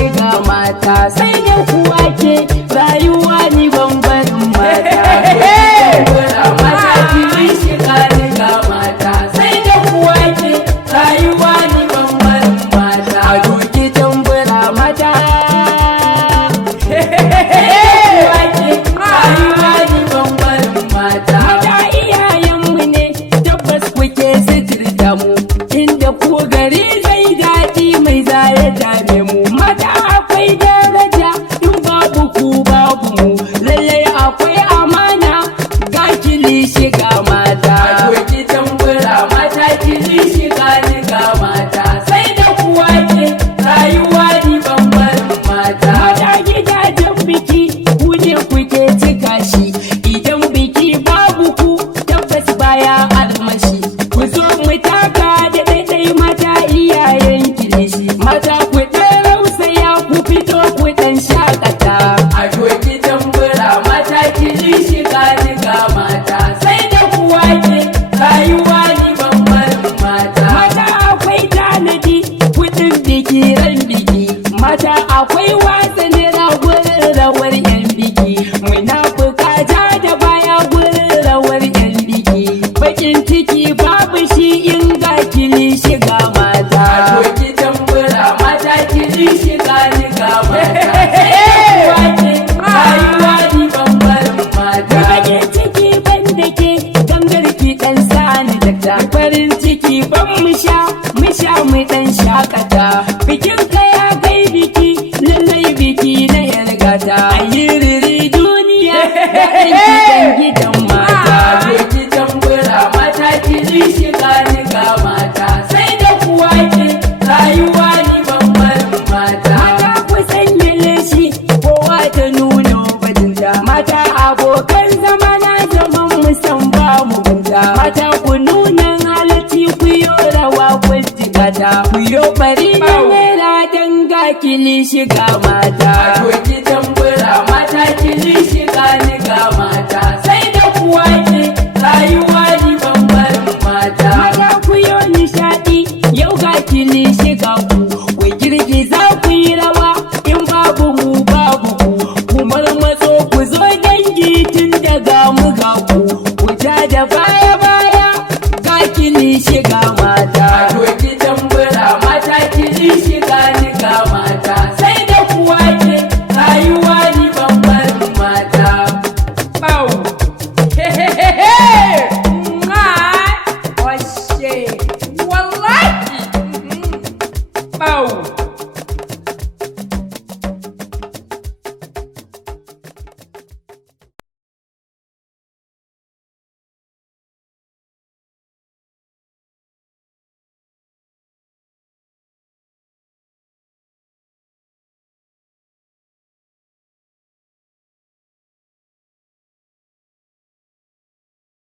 shiga mata sai da kuwa ke rayuwa ni bambarin mata mata kilin shiga ni ga mata sai da kuwa ke rayuwa ni bambarin mata a doki tambura mata rayuwa ni bambarin mata mata iyayenmu ne tabbas kuke sitirta mu inda ku gari zai daɗi mai zaya dame mu mata akwai daraja in babu ku babu mu lallai akwai amana ga kilishi ga mata doki tambura mata kilishi ga ni ga mata sai da kuwa ke rayuwa ni bambarin mata mata gidajen biki ku ne kuke cika shi idan biki babu ku tabbas baya almashi ku zo mu taka da daidai mata iyayen kilishi mata ku ɗan rausaya ku fito ku ɗan shakata a doki tambura mata kilishi ga ni ga mata sai da kuwa ke rayuwa ni bambarin mata mata akwai tanadi kuɗin biki ran biki mata akwai wasannin gurin rawar yan biki munafuka ja da baya gurin rawar yan biki bakin ciki babu shi in ga kilishi ga mata doki tambura mata kilishi ga ni ga mata rayuwa ni bambarin mata bakin ciki ban da ke gangar ki dan sani dakta farin ciki ban mu sha mu dan shakata bikin kaya kai biki lallai biki na yargata ayi riri duniya da gidan mata doki tambura mata kilishi ga ni ga mata sai da kuwa ke rayuwa ni bambarin mata mata ku sanya leshi kowa ta nuna bajinta mata abokan zama na zaman musan ba mu gunta mata ku nuna halatti ku yo rawa ku jigata ku yo bari na naira danga kilishi ga mata doki tambura mata kilishi ga ni ga mata sai da kuwa ke rayuwa ni bambarin mata mata ku yo nishaɗi yau ga kilishi ga ku girgiza ku yi rawa in babu mu babu ku marmatso ku zo dangi tun daga mu ga ku ja da baya baya ga kilishi ga mata doki tambura mata kilishi ga ni ga mata sai da kuwa ke rayuwa ni bambarin mata bau hehehehe washe